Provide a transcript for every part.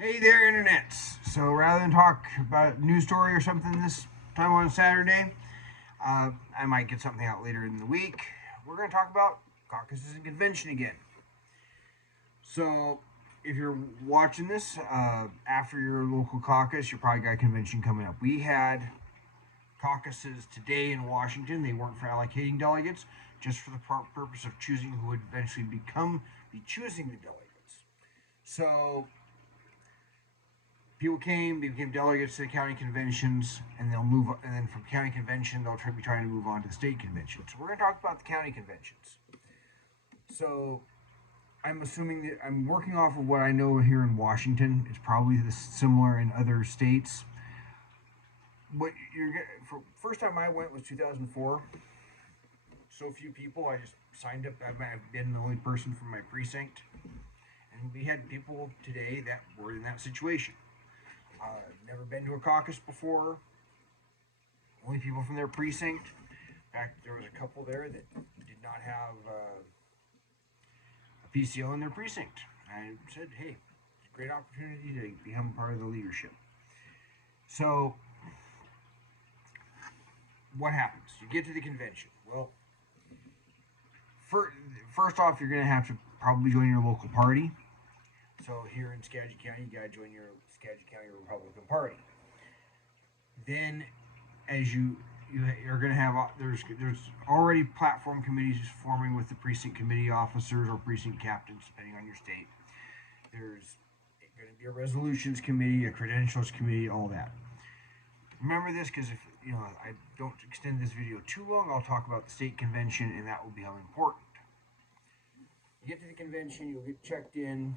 Hey there, internets. So rather than talk about a news story or something this time on Saturday, I might get something out later in the week. We're going to talk about caucuses and convention again. So if you're watching this after your local caucus, you probably got a convention coming up. We had caucuses today in Washington. They weren't for allocating delegates, just for the purpose of choosing who would eventually be choosing the delegates. So people came, they became delegates to the county conventions, and and then from county convention, they'll be trying to move on to the state convention. So we're going to talk about the county conventions. So I'm assuming that I'm working off of what I know here in Washington. It's probably similar in other states. What you're for first time I went was 2004. So few people. I just signed up. I've been the only person from my precinct, and we had people today that were in that situation. Never been to a caucus before. Only people from their precinct. In fact, there was a couple there that did not have a PCO in their precinct. I said, hey, it's a great opportunity to become part of the leadership. So, what happens? You get to the convention. Well, first off, you're going to have to probably join your local party. So here in Skagit County, you got to join your Skagit County Republican Party. Then, as you're going to have there's already platform committees forming with the precinct committee officers or precinct captains, depending on your state. There's going to be a resolutions committee, a credentials committee, all that. Remember this because if I don't extend this video too long, I'll talk about the state convention, and that will become important. You get to the convention, you'll get checked in.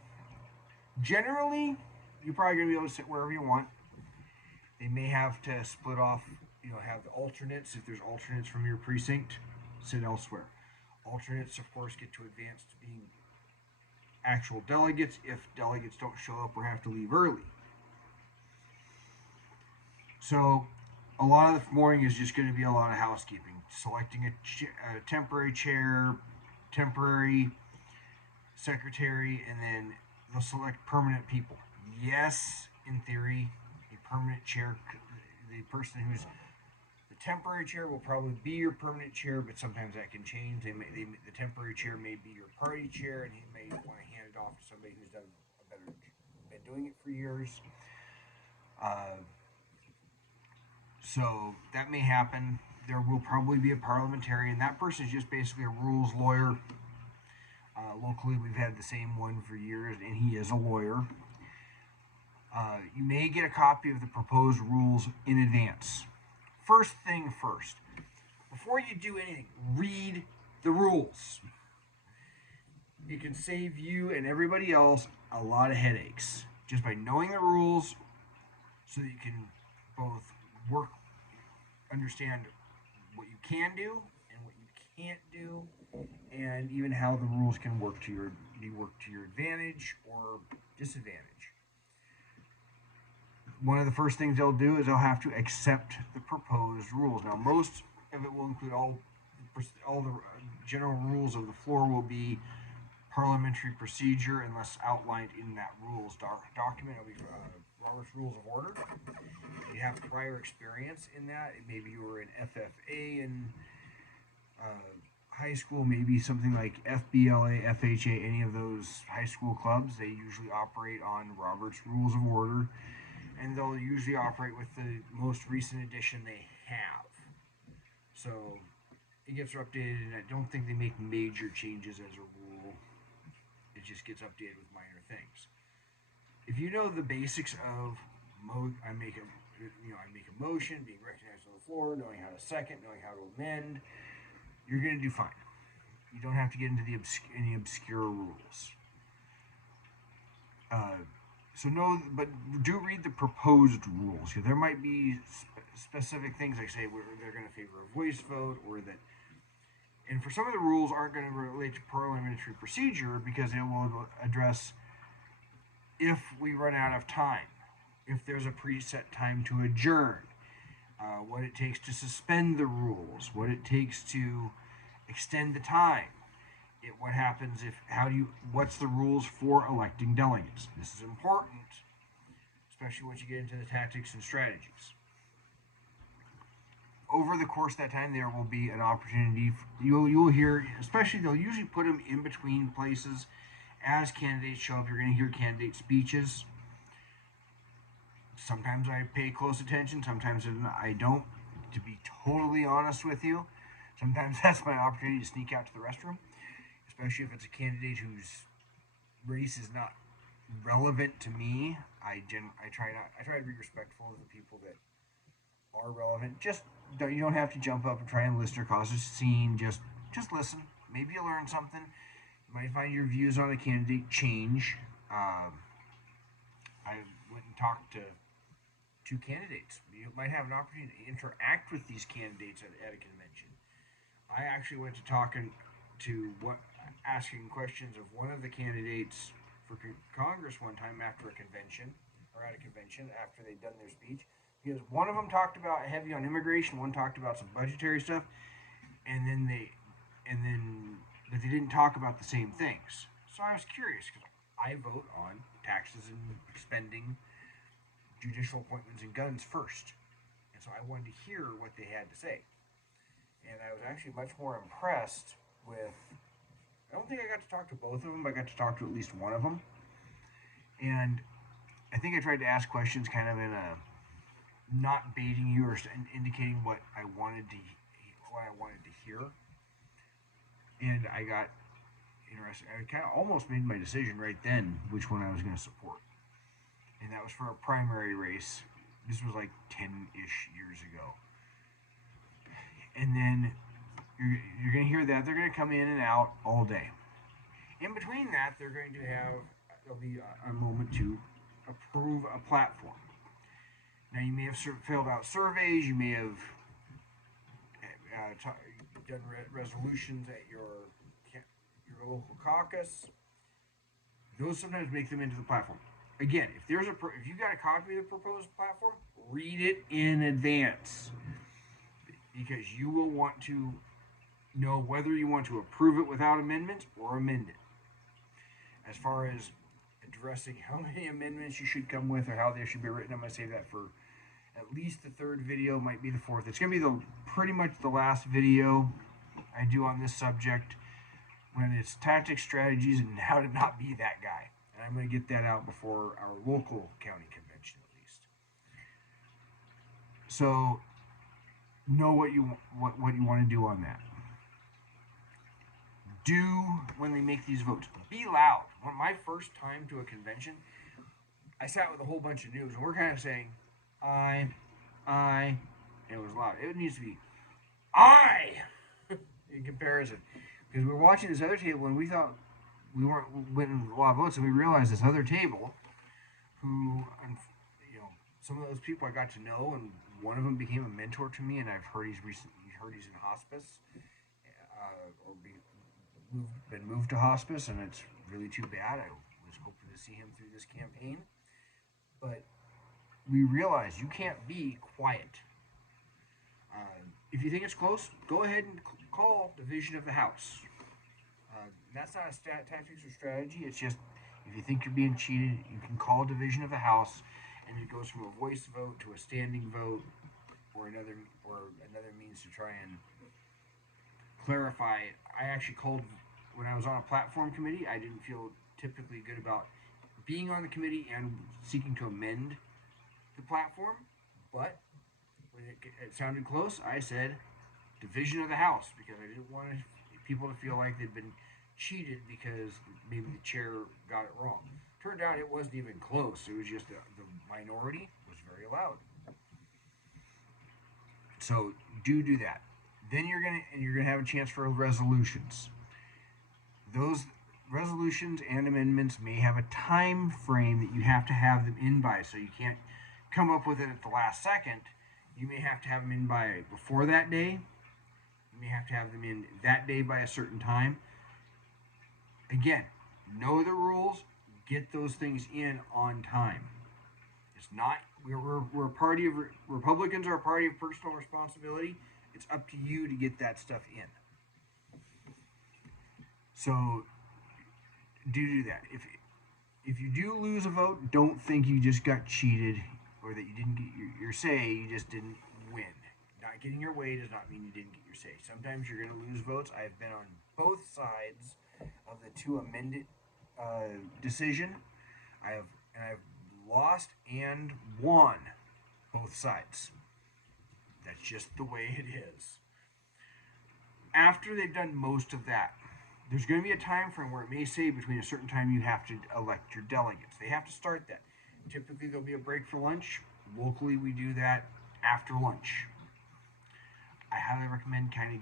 Generally, you're probably going to be able to sit wherever you want. They may have to split off, have the alternates. If there's alternates from your precinct, sit elsewhere. Alternates, of course, get to advance to being actual delegates if delegates don't show up or have to leave early. So a lot of the morning is just going to be a lot of housekeeping, selecting a temporary chair, temporary secretary, and then they'll select permanent people. Yes, in theory, a permanent chair, the person who's the temporary chair will probably be your permanent chair, but sometimes that can change. The temporary chair may be your party chair, and he may want to hand it off to somebody who's been doing it for years. So that may happen. There will probably be a parliamentarian. That person is just basically a rules lawyer. Locally, we've had the same one for years, and he is a lawyer. You may get a copy of the proposed rules in advance. First thing first, before you do anything, read the rules. It can save you and everybody else a lot of headaches just by knowing the rules so that you can both understand what you can do and what you can't do, and even how the rules can work to your advantage or disadvantage. One of the first things they'll do is they'll have to accept the proposed rules. Now, most of it will include all the general rules of the floor will be parliamentary procedure unless outlined in that rules document. It'll be Robert's Rules of Order. If you have prior experience in that, maybe you were an FFA in high school, maybe something like FBLA, FHA, any of those high school clubs, they usually operate on Robert's Rules of Order, and they'll usually operate with the most recent edition they have. So it gets updated, and I don't think they make major changes as a rule. It just gets updated with minor things. If you know the basics of I make a motion, being recognized on the floor, knowing how to second, knowing how to amend, you're going to do fine. You don't have to get into any obscure rules. But do read the proposed rules. There might be specific things like say they're going to favor a voice vote, or that. And for some of the rules aren't going to relate to parliamentary procedure because it will address if we run out of time, if there's a preset time to adjourn, what it takes to suspend the rules, what it takes to extend the time. What happens if, what's the rules for electing delegates? This is important especially once you get into the tactics and strategies. Over the course of that time, there will be an opportunity. You'll hear, especially they'll usually put them in between places as candidates show up. You're going to hear candidate speeches. Sometimes I pay close attention, sometimes I don't. To be totally honest with you, sometimes that's my opportunity to sneak out to the restroom, especially if it's a candidate whose race is not relevant to me. I try to be respectful of the people that are relevant. You don't have to jump up and try and list or cause a scene. Just listen. Maybe you'll learn something. You might find your views on a candidate change. I went and talked to two candidates. You might have an opportunity to interact with these candidates at a convention. I actually went to asking questions of one of the candidates for Congress one time after a convention, or at a convention after they'd done their speech, because one of them talked about heavy on immigration, one talked about some budgetary stuff, but they didn't talk about the same things. So I was curious because I vote on taxes and spending, judicial appointments, and guns first, and so I wanted to hear what they had to say. And I was actually much more impressed with. I don't think I got to talk to both of them, but I got to talk to at least one of them. And I think I tried to ask questions kind of in a not baiting you or indicating what I wanted to hear. And I got interested. I kind of almost made my decision right then which one I was going to support. And that was for a primary race. This was like 10-ish years ago. And then you're going to hear that. They're going to come in and out all day. In between that, there'll be a moment to approve a platform. Now, you may have filled out surveys. You may have done resolutions at your local caucus. Those sometimes make them into the platform. Again, if you got a copy of the proposed platform, read it in advance, because you will want to know whether you want to approve it without amendments or amend it. As far as addressing how many amendments you should come with or how they should be written, I'm going to save that for at least the third video, might be the fourth. It's going to be pretty much the last video I do on this subject, when it's tactics, strategies, and how to not be that guy. And I'm going to get that out before our local county convention at least. So know what you want to do on that. Do, when they make these votes, be loud. When my first time to a convention, I sat with a whole bunch of noobs, and we're kind of saying, I, and it was loud. It needs to be, I, in comparison. Because we're watching this other table, and we thought we weren't winning a lot of votes, and we realized this other table, who, some of those people I got to know, and one of them became a mentor to me, and I've heard he's in hospice, or been moved to hospice, and it's really too bad. I was hoping to see him through this campaign, but we realized you can't be quiet. If you think it's close, go ahead and call Division of the House. That's not a tactics or strategy. It's just, if you think you're being cheated, you can call Division of the House, and it goes from a voice vote to a standing vote, or another means to try and clarify. I actually called when I was on a platform committee. I didn't feel typically good about being on the committee and seeking to amend the platform, but when it sounded close, I said Division of the House, because I didn't want people to feel like they'd been cheated because maybe the chair got it wrong. Turned out it wasn't even close. It was just the minority was very loud. So do that. Then you're gonna have a chance for resolutions. Those resolutions and amendments may have a time frame that you have to have them in by, so you can't come up with it at the last second. You may have to have them in by before that day. You may have to have them in that day by a certain time. Again, know the rules. Get those things in on time. It's not, we're a party of, Republicans are a party of personal responsibility. It's up to you to get that stuff in. So do that. if you do lose a vote, don't think you just got cheated or that you didn't get your say. You just didn't win. Not getting your way does not mean you didn't get your say. Sometimes you're going to lose votes. I've been on both sides of the two amended decision. I've lost and won both sides. That's just the way it is. After they've done most of that, there's going to be a time frame where it may say between a certain time you have to elect your delegates. They have to start that. Typically, there'll be a break for lunch. Locally, we do that after lunch. I highly recommend kind of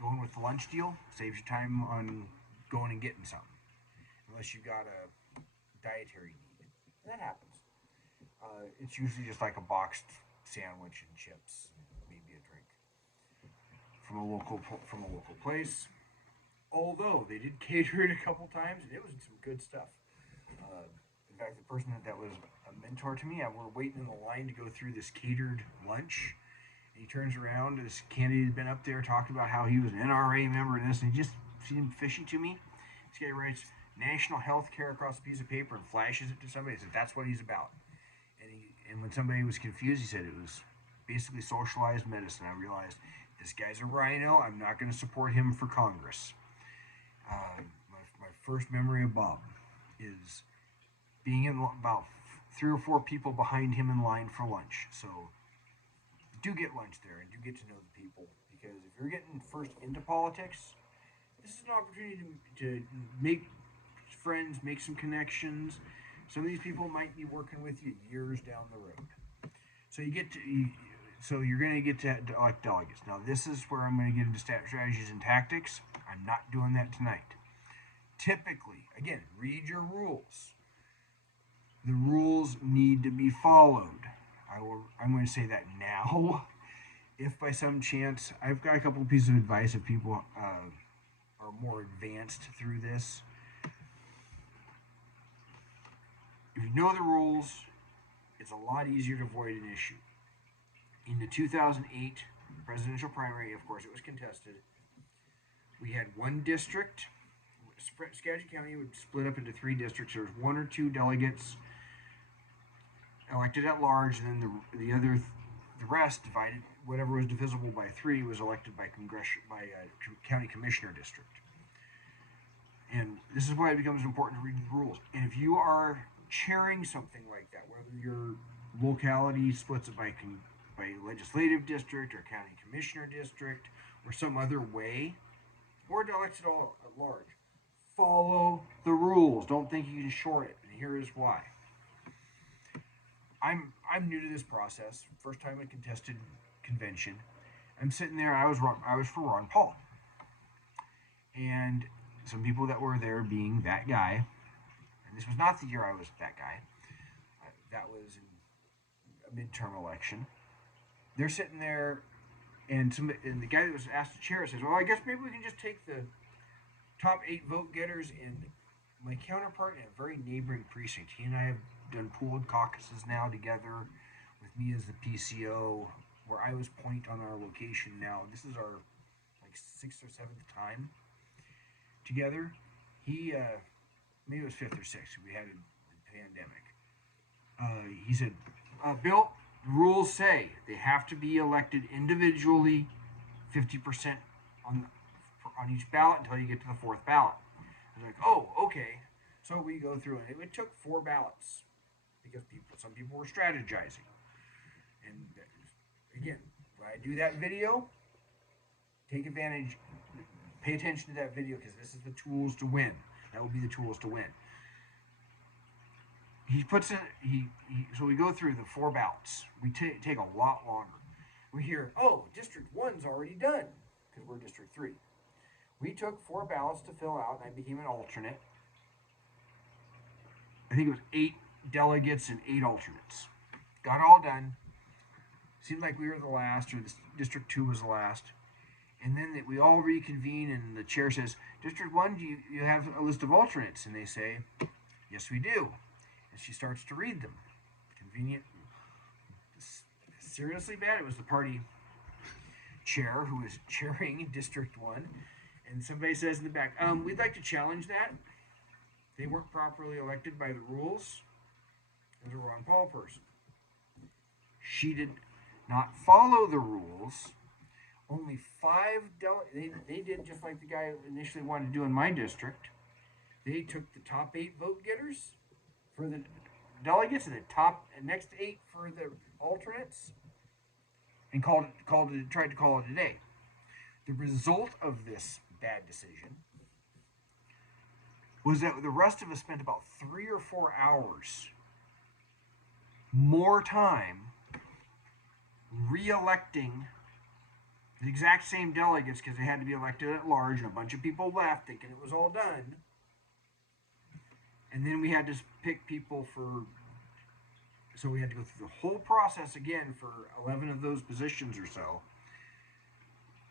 going with the lunch deal. Saves you time on going and getting something, unless you've got a dietary need. And that happens. It's usually just like a boxed sandwich and chips, and maybe a drink from a local place. Although they did cater it a couple times, and it was some good stuff. In fact, the person that was a mentor to me, we're waiting in the line to go through this catered lunch. And he turns around, this candidate had been up there talking about how he was an NRA member and this, and he just seemed fishy to me. This guy writes national health care across a piece of paper and flashes it to somebody. He said, that's what he's about. And when somebody was confused, he said it was basically socialized medicine. I realized this guy's a rhino. I'm not going to support him for Congress. My first memory of Bob is being in about 3 or 4 people behind him in line for lunch. So do get lunch there and do get to know the people, because if you're getting first into politics, this is an opportunity to make friends, make some connections. Some of these people might be working with you years down the road. So you're going to get to elect delegates. Now this is where I'm going to get into strategies and tactics. I'm not doing that tonight. Typically, again, read your rules. The rules need to be followed. I'm going to say that now. If by some chance, I've got a couple of pieces of advice if people are more advanced through this. If you know the rules, it's a lot easier to avoid an issue. In the 2008 presidential primary, of course, it was contested. We had one district. Skagit County would split up into 3 districts. There was 1 or 2 delegates elected at large, and then the rest divided. Whatever was divisible by 3 was elected by county commissioner district. And this is why it becomes important to read the rules. And if you are chairing something like that, whether your locality splits it by legislative district or county commissioner district or some other way, or elected all at large, follow the rules. Don't think you can short it. And here is why. I'm new to this process. First time I contested convention. I'm sitting there. I was for Ron Paul, and some people that were there being that guy. And this was not the year I was that guy. That was in a midterm election. They're sitting there, and the guy that was asked to chair it says, "Well, I guess maybe we can just take the top 8 vote getters." And my counterpart in a very neighboring precinct, he and I have done pooled caucuses now together, with me as the PCO, where I was point on our location now. This is our 6th or 7th time together. He maybe it was 5th or 6th. We had a pandemic. He said, "Bill, the rules say they have to be elected individually, 50% on each ballot until you get to the 4th ballot." I was like, "Oh, okay." So we go through it. It took 4 ballots because some people were strategizing. And again, when I do that video, take advantage, pay attention to that video, because this is the tools to win. That will be the tools to win. He puts in, so we go through the 4 ballots. We take a lot longer. We hear, "Oh, District 1's already done," because we're District 3. We took 4 ballots to fill out, and I became an alternate. I think it was 8 delegates and 8 alternates. Got it all done. Seemed like we were the last, or District 2 was the last. And then we all reconvene, and the chair says, "District 1, do you have a list of alternates?" And they say, "Yes, we do." And she starts to read them. Convenient. Seriously bad. It was the party chair who was chairing District 1. And somebody says in the back, "We'd like to challenge that." They weren't properly elected by the rules. It was a Ron Paul person. She did not follow the rules. Only 5 they did just like the guy initially wanted to do in my district. They took the top 8 vote getters for the delegates and the top next 8 for the alternates, and tried to call it a day. The result of this bad decision was that the rest of us spent about 3 or 4 hours more time re-electing the exact same delegates because they had to be elected at large, and a bunch of people left thinking it was all done. And then we had to pick people so we had to go through the whole process again for 11 of those positions or so.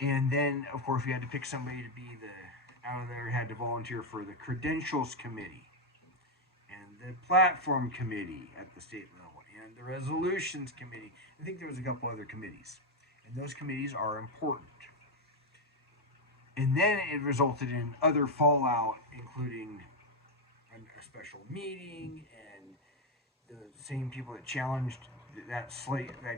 And then, of course, we had to pick somebody to be out of there, had to volunteer for the credentials committee and the platform committee at the state level and the resolutions committee. I think there was a couple other committees, and those committees are important. And then it resulted in other fallout, including a special meeting, and the same people that challenged that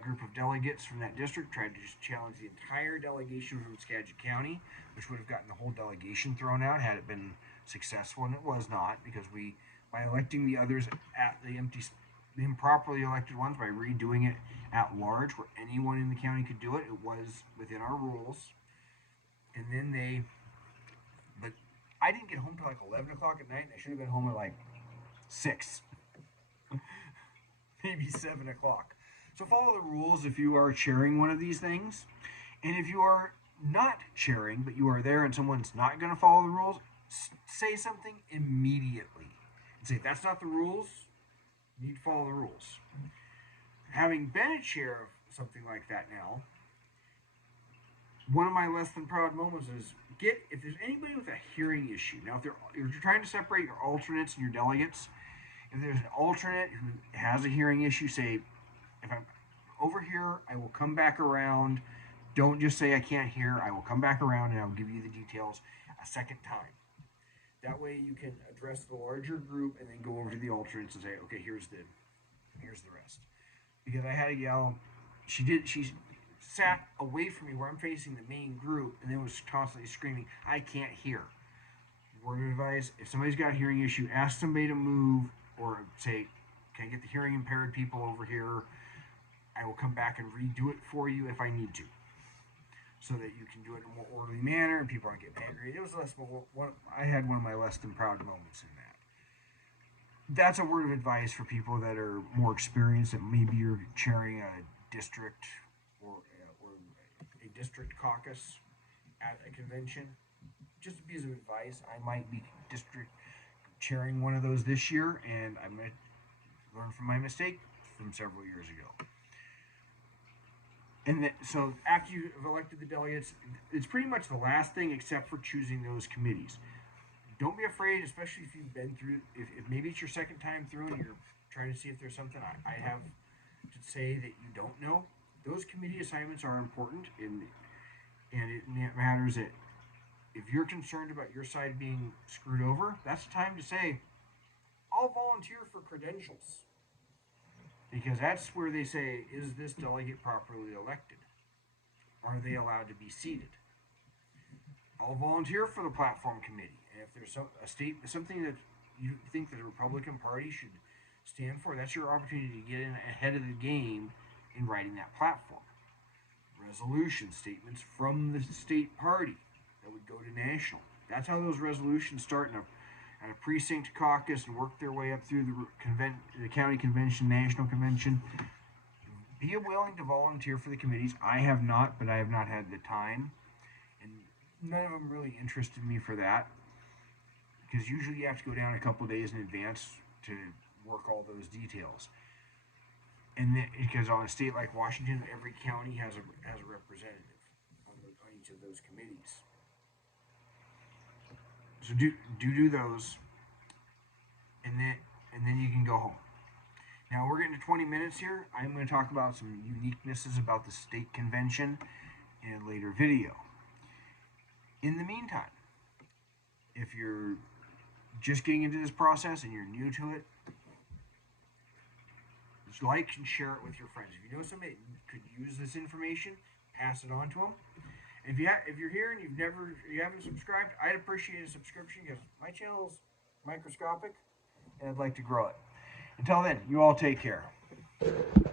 group of delegates from that district tried to just challenge the entire delegation from Skagit County, which would have gotten the whole delegation thrown out had it been successful, and it was not, because by electing the others at the improperly elected ones, by redoing it at large where anyone in the county could do it, it was within our rules. And then but I didn't get home till like 11 o'clock at night, and I should have been home at like 6. Maybe 7 o'clock. So follow the rules if you are chairing one of these things. And if you are not chairing, but you are there and someone's not going to follow the rules, say something immediately. And say, that's not the rules. You need to follow the rules. Having been a chair of something like that now, one of my less than proud moments is if there's anybody with a hearing issue. Now, if you're trying to separate your alternates and your delegates, if there's an alternate who has a hearing issue, say, if I'm over here, I will come back around. Don't just say I can't hear. I will come back around and I'll give you the details a second time. That way you can address the larger group and then go over to the alternates and say, okay, here's the rest. Because I had a gal, she sat away from me where I'm facing the main group and then was constantly screaming, I can't hear. Word of advice, if somebody's got a hearing issue, ask somebody to move, or say, can I get the hearing impaired people over here? I will come back and redo it for you if I need to, so that you can do it in a more orderly manner and people aren't getting angry. It was I had one of my less than proud moments in that. That's a word of advice for people that are more experienced, that maybe you're chairing a district or a district caucus at a convention. Just a piece of advice. I might be district chairing one of those this year, and I'm going to learn from my mistake from several years ago. And so after you've elected the delegates, it's pretty much the last thing except for choosing those committees. Don't be afraid, especially if you've been through, if maybe it's your second time through and you're trying to see if there's something I have to say that you don't know. Those committee assignments are important, and it matters that if you're concerned about your side being screwed over, that's the time to say, I'll volunteer for credentials. Because that's where they say, is this delegate properly elected? Are they allowed to be seated? I'll volunteer for the platform committee. And if there's something that you think that the Republican Party should stand for, that's your opportunity to get in ahead of the game in writing that platform. Resolution statements from the state party that would go to national. That's how those resolutions start at a precinct caucus and work their way up through the county convention, national convention. Be willing to volunteer for the committees. I have not, but I have not had the time. And none of them really interested me for that. Because usually you have to go down a couple days in advance to work all those details. And because on a state like Washington, every county has a representative on each of those committees. So do those, and then you can go home. Now we're getting to 20 minutes here. I'm going to talk about some uniquenesses about the state convention in a later video. In the meantime, if you're just getting into this process and you're new to it, just like and share it with your friends. If you know somebody that could use this information, pass it on to them. And if you're here and you haven't subscribed, I'd appreciate a subscription because my channel is microscopic and I'd like to grow it. Until then, you all take care.